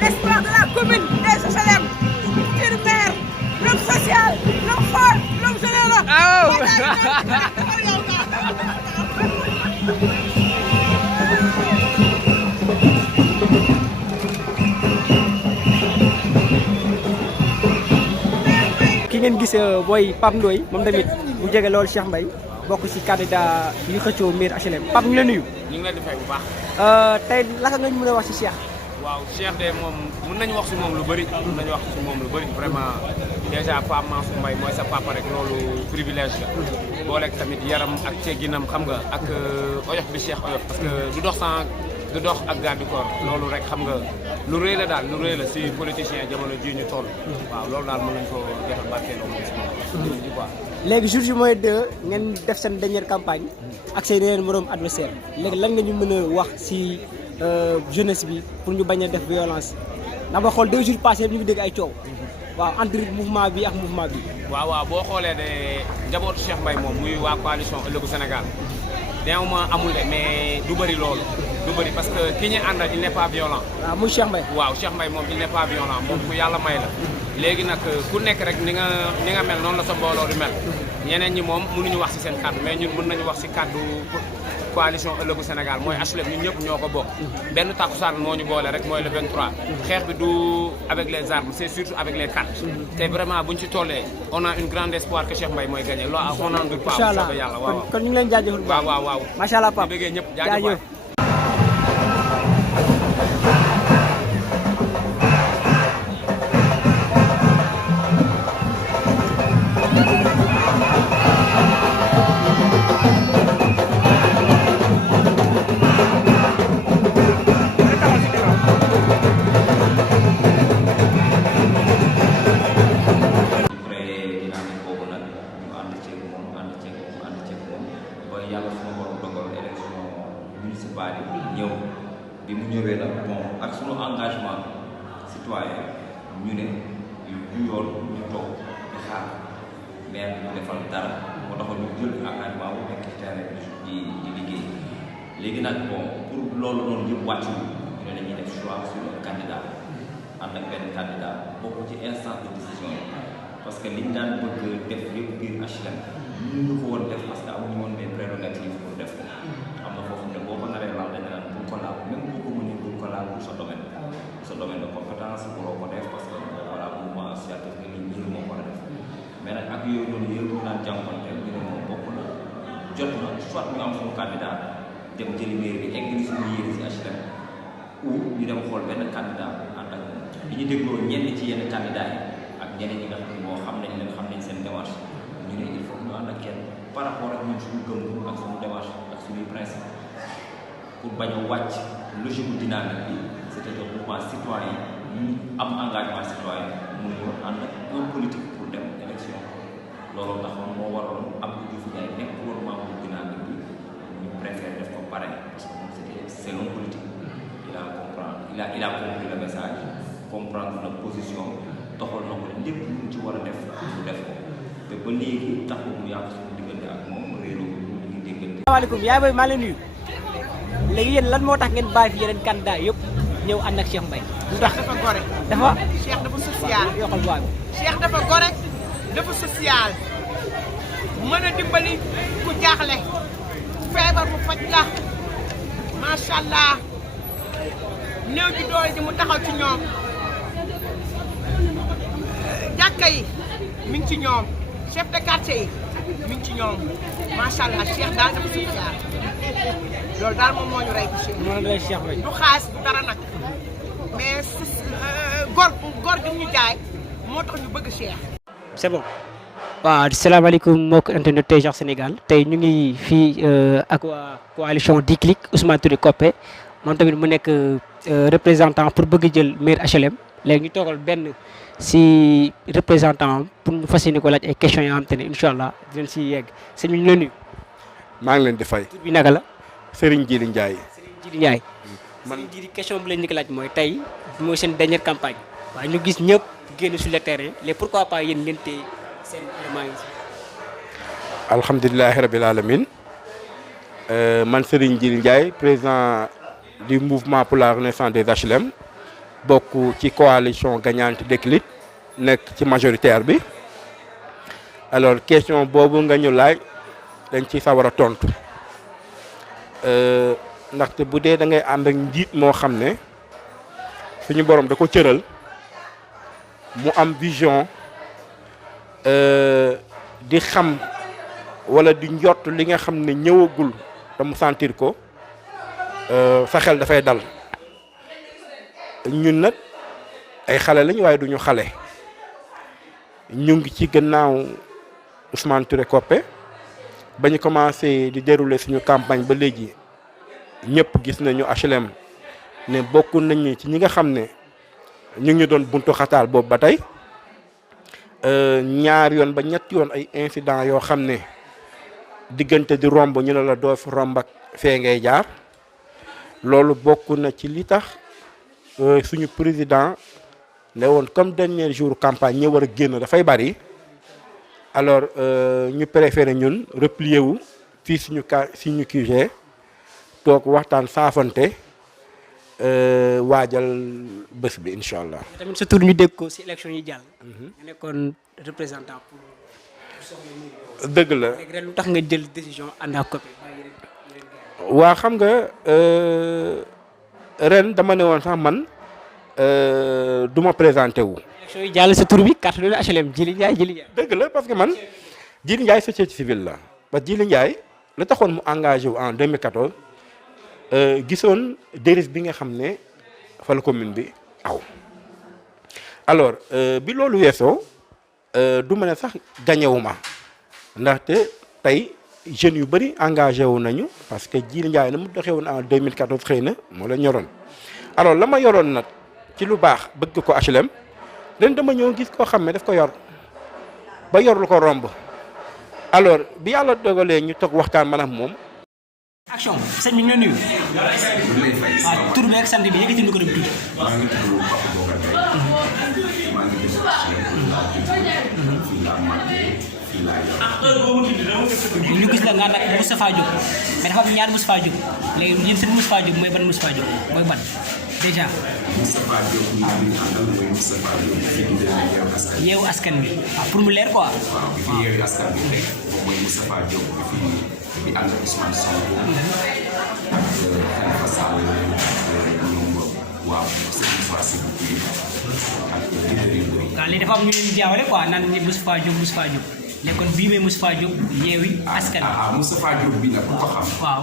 L'espoir de la commune des HLM, une mère, l'homme social, l'homme fort, l'homme généreux. ki ngeen gis mooy Pape Ndoye moom tamit bu jege loolu Cheikh Mbaye bokk ci candidat yu xëccoo mairie HLM Pape ñu ngi la nuyu. ñu ngi leen di fay bu baax. tey naka nga ñu mën a wax ci Cheikh. waaw Cheikh de moom mën nañu wax si moom lu bëri. mën nañu wax si moom lu bëri vraiment déjà Pape Mansour Mbaye mooy sa papa rek loolu privilège la. booleeg tamit yaram ak tegginam xam nga ak oyof bi Cheikh oyof parce que du dox ak garde du corps loolu rek xam nga lu rëy la daal lu rëy la si politicien jamono ji ñu toll. waaw loolu daal mën nañu ko defal barkeeloo moom si moom. quoi. léegi jour ji mooy 2 ngeen def seen dernière campagne ak seen yeneen moroom adversaire léegi lan nga ñu mën a wax ci jeunesse bi pour ñu bañ a def violence ndax ba xool 2 jours passés ñu ngi dégg ay coow. waaw entre mouvement bi ak mouvement bi. waaw boo xoolee ne njabootu Cheikh Mbaye moom muy waa coalition ëllëgu Sénégal néanmoins amul de mais du bëri loolu. du bëri parce que ki ñu àndal il n'est pas violent. waaw muy Cheikh Mbaye. waaw Cheikh Mbaye moom il n'est pas violent moom ku yàlla may la. léegi nag ku nekk rek ni nga mel noonu la sa mbooloo di mel. ñeneen ñi moom mënuñu wax ci seen kàddu mais ñun mën nañu wax ci kàddu coalition ëllëgu Sénégal mooy HLM ñun ñëpp ñoo ko bokk. benn takkusaan moo ñu boole rek mooy le 23. xeex bi du avec les armes c'est surtout avec les cartes. te vraiment buñ ci tollee on a une grande espoir que Cheikh Mbaye mooy gagné loolu on n'en doute pas. incha allah yàlla waaw kon ñu ngi leen jaajëfal. waaw. macha allah Pape di bëggee ñëpp jaajëf. ñëw bi mu ñëwee nag bon ak sunu engagement citoyen ñu ne du yoon ñu toog di xaar maire bi ñu defal dara moo taxoon ñu jël engagement wu nekk ci terrain bi di liggéey léegi nag bon pour loolu noonu yëpp wàccu ñu ne dañuy def choix sur le candidat ànd ak benn candidat bokk ci instance de décision yi parce que liñ daan bëgg def yëpp biir HLM ñu ko woon def parce que amuñu woon des prérogatives pour def ko am na foofu ne boo ko naree laal dañu naan buñ ko laal même boo ko mënee buñ ko laal pour sa domaine de compétence waroo ko def parce que voilà mouvement associatif nga ni ñii moo ko war a def mais nag ak yooyu noonu yëpp ñu naan jànkonte ñu ne moom bokk na jot na soit ñu am suñu candidat dem jëli mairie bi egg suñu yéene si HLM ou ñu dem xool benn candidat ànd ak moom li ñu dégloo ñenn ci yenn candidat yi ak ñeneen ñi nga xam ne moo xam nañ leen xam nañ seen démarche ñu ne il faut ñu ànd ak kenn par rapport ak ñun suñu gëm-gëm ak suñu démarche ak suñuy principe pour bañ a wàcc logique bu dynamique bi c'est-à-dire mouvement citoyen ñu am engagement citoyen mu ñu ànd ak un politique pour dem élection looloo taxoon moo waroon am lu Diouf Ndiaye nekk woon membre dynamique bi ñu préféré def ko pareil parce que moom c'est l'homme politique il a compris le message comprendre na position doxal na ko lépp lu mu ci war a def mu def ko te ba léegi taxul mu yàq suñu diggante ak moom réeróo ñu ngi déggante. asalaamaaleykum yaay booy maa leen nuyu léegi yéen lan moo tax ngeen bàyyi fi yeneen candidat yëpp ñëw ànd ak Cheikh Mbaye lu tax dafa gore. Cheikh dafa social. yokkal bu Cheikh dafa gore dafa social mën a dimbali ku jaaxle feebar bu faj la macha allah néew ji doole ji mu taxaw ci ñoom jàkka yi mi ngi ci ñoom chef de quartier yi mi ngi ci ñoom macha allah Cheikh daal dafa social loolu daal moom moo ñu rey ci Cheikh. moo leen rey Cheikh Mbaye. du xaas du dara nag mais góor gi ñu jaay moo tax ñu bëgg Cheikh. c'est bon. waaw salaamaaleykum mbokk internet Tgr Sénégal tey ñu ngi fii ak waa coalition Déclic Ousmane Touré Coppé moom tamit mu nekk représentant pour bëgg jël maire HLM léegi ñu toogal benn si représentant pour ñu fas yéene ko laaj ay questions yoo xam te ne incha allah dinañ si yegg sëñ bi ñu leen nuyu. maa ngi leen di fay. tur bi naka la. Serigne Djili Ndiaye. Serigne Djili Ndiaye. man Serigne Djili question bi leen ñu ko laaj mooy tey mooy seen dernière campagne waaye ñu gis ñëpp génn sur le terrain léegi pourquoi pas yéen ngeen téye seen élément yi. alhamdulilahi rabil alamin man Serigne Djily Ndiaye président du mouvement pour la renaissance des HLM bokk ci coalition gagnante Déclic nekk ci majoritaire bi. Alors question boobu nga ñu laaj dañ ci sawar a tontu ndaxte bu dee da ngay ànd ak njiit moo xam ne suñu borom da ko cëral mu am vision di xam wala di njott li nga xam ne ñëwagul te mu sentir ko sa xel dafay dal. ñun nag ay xale lañ waaye duñu xale ñu ngi ci gannaaw Ousmane Touré Coppé ba ñu commencé di dérouler suñu campagne ba léegi ñëpp gis nañu HLM ne bokk nañu ci ñi nga xam ne ñu ngi doon buntu xataal boobu ba tey ñaar yoon ba ñett yoon ay incident yoo xam ne diggante di romb ñu ne la doo fi romb ak fee ngay jaar loolu bokk na ci li tax suñu président ne woon comme dernier jour campagne ñi war a génn dafay bari alors ñu préféré ñun replier wu fii suñu QG toog waxtaan saafante waajal bés bi incha allah. tamit sa tur ñu dégg ko ci élection yi jàll. nga nekkoon représentant pour dëgg la léegi ren lu tax nga jël décision ànd ak Coppé. waa xam nga ren dama ne woon sax man du ma présenté wu. élection yi jàll sa tur bi carte de HLM Djily Ndiaye. dëgg la parce que man Djily Ndiaye société civile la parce que Djily Ndiaye la taxoon mu engagé wu en 2014 gisoon dérive bi nga xam ne fa la commune bi aw. alors bi loolu weesoo du ma ne sax gañewu ma ndaxte tey jeunes yu bëri engagé wu nañu parce que Djily Ndiaye na mu doxee woon en 2014 xëy na moo la ñoroon. alors la ma yoroon nag ci lu baax bëgg ko HLM ren dama ñëw gis koo xam ne daf ko yor ba yor lu ko romb alors bi yàlla dogalee ñu toog waxtaan man ak moom. action sëñ bi ñu nuyu. waaw tur bi ak sant bi yëkkati micro bi tuuti. maa ngi tudd Papa Bokar Gueye maa ngi dëkk fii laa màggee fii laa yor. ñu gis la nga ànd ak Moustapha Diop mais dafa am ñaar Moustapha Diop léegi yéen seen Moustapha Diop mooy ban Moustapha Diop mooy ban déjà. Moustapha Diop ñu ngi àndal mooy Moustapha Diop fii di yeewu askan bi. yeewu askan bi waaw pour mu leer quoi. waaw bi fi yeewu askan bi teg moom mooy Moustapha Diop bi ànd ak Ousmane Sonko ak Khalifa Sall ñoom waaw c'est une fois si bu ak leader yu bëri. waaw léegi dafa am ñu leen di jaawale quoi naan ni Moustapha Diop léegi kon bii mooy Moustapha Diop yeewi askan bi. Moustapha Diop bi nag ku ko xam. waaw.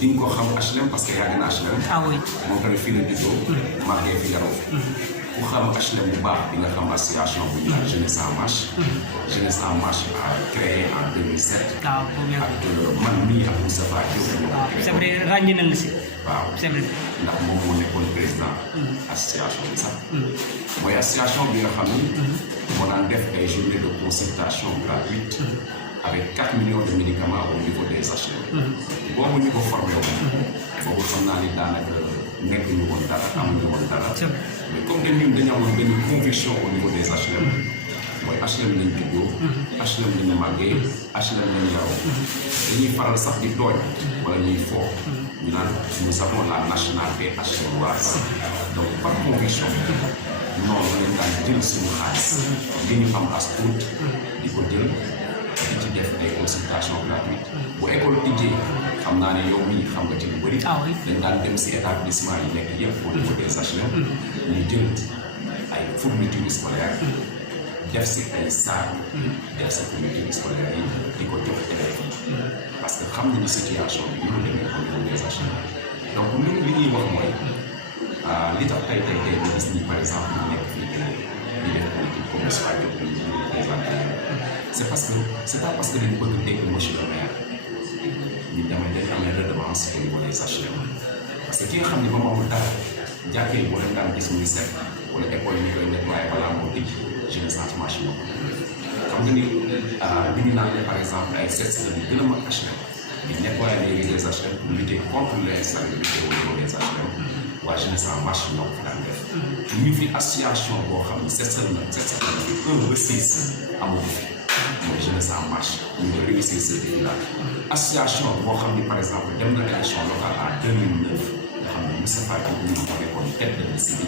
di nga ko xam HLM parce que yàgg na HLM. ah oui moom tamit fii la juddoo. màggee fi yaroo. ku xam HLM bu baax di nga xam association bu ñu naan jeunesse en marche. jeunesse en marche a créé en 2007. waaw boobu ak man mii ak Moustapha Diop. waaw c'est vrai ràññee nañ la si. waaw c'est vrai. ndax moom moo nekkoon président. association bi sax. mooy association bi nga xam ni. moo daan def ay journée de consultation gratuite. avec 4 millions de médicaments au niveau des HLM. boobu ñu ko formé woon. boobu xam naa ni daanaka nekk ñu woon dara amuñu woon dara. mais comme dañu amoon benn conviction au niveau des HLM. mooy HLM lañ juddoo. HLM lañu màggee. HLM lañu yaroo. dañuy faral sax di tooñ. wala ñuy foo. ñu naan nous avons la nationalité HLMoise. donc par conviction. noonu lañ daan jël suñu xaalis. li ñu am as tuut. di ko jël. di ci def ay consultation gratuite bu école tijjee xam naa ne yow mii xam nga ci lu bëri. dañ daan dem si établissement yi nekk yëpp au niveau des HLM. ñu jël ay fournitures scolaires. def si ay saak. def si fournitures scolaires yi di ko jox élèves yi. parce que xam nañu situation bi ñu demee au niveau des HLM. donc ñun li ñuy wax mooy li tax tey ñu gis ni par exemple ñu nekk fii ñu def politique comme Moustapha Diop ñu présenté. c'est parce que c'est pas parce que dañu bëgg dégg monsieur le maire ñu demee dañ amee redevance au niveau des HLM parce que ki nga xam ne ba mu amul dara jàkkee boo leen daan gis muy set wala école yi ñu koy nettoyé balaa moo tëj jeunesse en marche moom xam nga ni li ñu naan par exemple ay set si la ñu gën a mag HLM di nettoyer les rues des HLM pour lutter contre l'insalubrité au niveau des HLM waa jeunesse en marche ñoo ko daan def ñu fi association boo xam ne set na 1 ba 6 amu fi mooy jeunesse ça marche ñu ngi réussir ce défi là association boo xam ni par exemple dem na élection locale en 2009 nga xam ne Moustapha Diop ñu ko nekkoon tête de liste bi.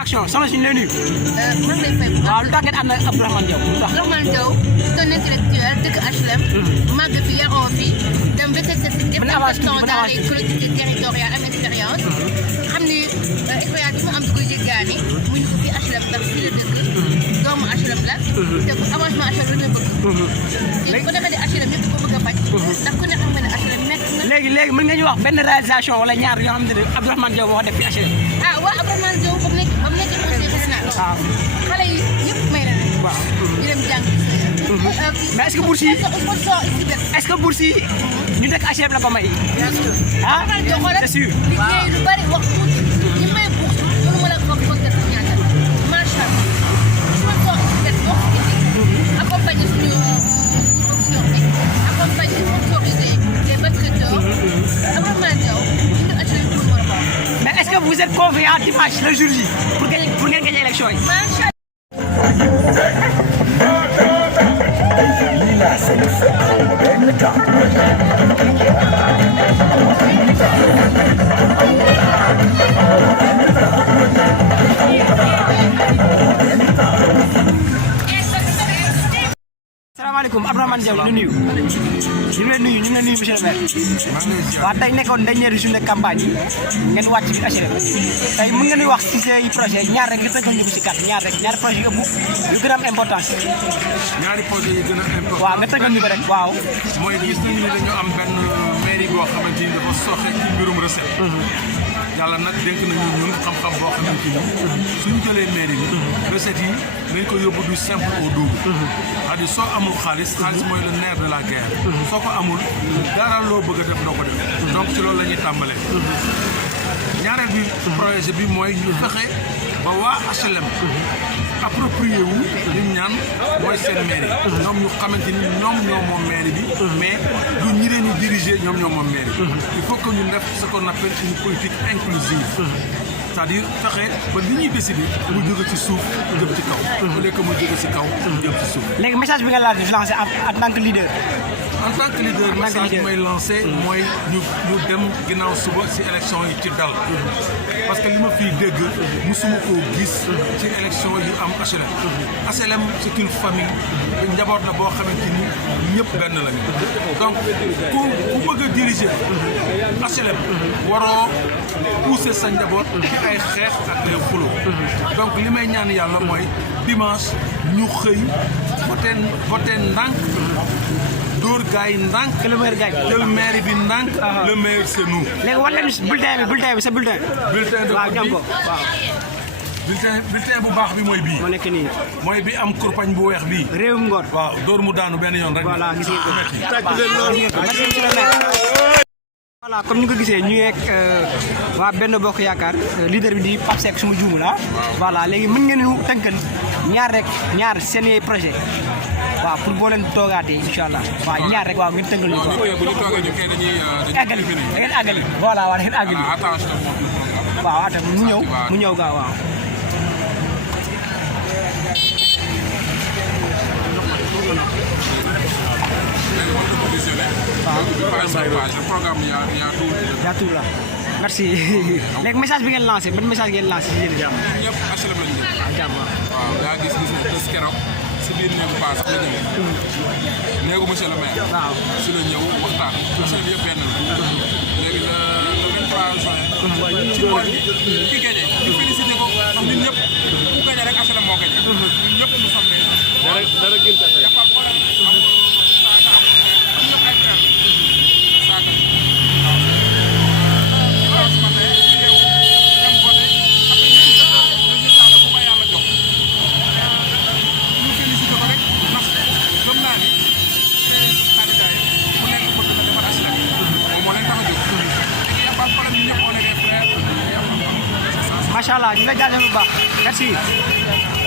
action sama si ñu lay nuyu. man lay fay. waaw lu tax ngeen ànd ak Abdourahmane Diaw lu tax. Abdourahmane Diaw c'est un intellectuel dëkk HLM. màgg fi yaroo fi dem ba teg si déplacement dans les collectivités territoriales am expérience. xam ni expérience bi mu am di ko jéggaani mu ñu ko fi HLM ndax fii la dëkk. doomu HLM la. te bu avancement HLM la ñu bëgg. léegi bu defee ne HLM yëpp ko bëgg a bañ. ndax ku ne xam nga ne HLM nekk na. léegi mën nga ñu wax benn réalisation wala ñaar yoo xam ne Abdourahmane Diaw moo ko def fi HLM. ah waaw Abdourahmane Diaw ba mu nekk conseil régional. waaw xale yi yëpp may na leen. waaw ñu dem jàng. mais est-ce que bourse yi est-ce que bourse yi ñu dëkk HLM la ko may. ah c'est sûr. liggéey lu bari wax tuuti ñu may bourse mënu ma la bokk ko def ñaata macha allah sponsor def bokk accompagner suñu fonction bi accompagner sponsoriser les maltraiteurs Abdourahmane Diaw ñu HLM pour war a mais est-ce que vous êtes confiant dimanche le jour J pour ngeen gagner élection yi. macha salaamaaleykum Abdourahmane Diaw ñu nuyu. ñu ngi lay nuyu monsieur le maire. waaw tey nekkoon dernière journée campagne ngeen wàcc bi HLM tey mën nga ñuy wax ci say projet ñaar rek nga tënkal ñu ko ci kat ñaar projet yu gën a am importance. ñaari projet yi gën a important. waaw nga tënkal ñu ko rek waaw. mooy gis nañu ne dañu am benn mairie boo xamante ni dafa soxe ci mbirum recette. yàlla nag dénk nañu ñun xam-xam boo xamante ni suñu jëlee mairie bi recettes yi nañ ko yóbbu du simple au double. c'est-à-dire soo amul xaalis mooy le nerf de la guerre. soo ko amul dara loo bëgg a def doo ko def. donc ci loolu la ñuy tàmbalee. ñaareel bi projet bi mooy ñu fexe ba waa HLM approprié wu li ñu ñaan mooy seen mairie. ñoom ñu xamante ni ñoom ñoo moom mairie bi. mais du ñi leen di diriger ñoom ñoo moom mairie. il faut que ñu def ce qu'on appelle une politique inclusive. c'est-à-dire fexe ba li ñuy décider mu jóge ci suuf jëm ci kaw. au lieu que mu jóge ci kaw jëm ci suuf. léegi message bi nga laaj di lancer en tant que leader. en tant que leader message bi may lancé mooy ñu dem ginnaaw suba ci élection yi ci dal. parce que li ma fiy dégg musuma koo gis ci élection yi am HLM. HLM c'est une famille njaboot la boo xamante ni ñëpp benn lañu. donc ku bëgg a diriger HLM waroo pousser sa njaboot ci ay xeex ak ay xulo. donc li may ñaan yàlla mooy dimanche ñu xëy voté ndànk. dóor gaay ndànk. que le maire gagne. jël maire bi ndànk. le maire c'est nous. léegi wan leen bulletin bi sa bulletin. bulletin de waaw ñam ko waaw. bulletin bu baax bi mooy bii. moo nekk nii. mooy bi am kurpañ bu weex bii. réewum ngor. waaw dóor mu daanu benn yoon rek. voilà gis ngeen ko. merci monsieur le maire. voilà comme ni nga ko gisee ñu ngi ak waa benn bokk yaakaar leader bi di Pape Seck suma juumu la voilà léegi mën ngeen ñu tënkal ñaar seen projet waaw pour boo leen toogaatee incha allah waaw ñaar rek waaw ngeen tënkal ñu ko. bu ñu toogee ñu kay dañuy àggali da ngeen àggali voilà waaw da ngeen àggali. waaw atam mu ñëw gaaw waaw. y a tout là merci léegi message bi ngeen lancé ban message ngeen lancé si yéen jàmm. ñëpp HLM lañ jëm. jàmm waaw yaa gis ne bés keroog si biir néegu baa sax la ñëw. néegu monsieur le maire. waaw si la ñëw waxtaan. HLM yëpp benn la. léegi le 23 juin. ci ngoon bi ki gagné ñu félicité ko xam ñun ñëpp ku gagné rek HLM moo gagné. ñun ñëpp ñu xam ne. dara gën a tey. dafa problème amul saaga amul xeex am ñëpp ay frère saaga waaw su ma nee ñëw dem voté après résultat la ku ma yàlla jox ñu félicité ko rek ndax macha allah ñu ngi lay jaajëfal bu baax merci.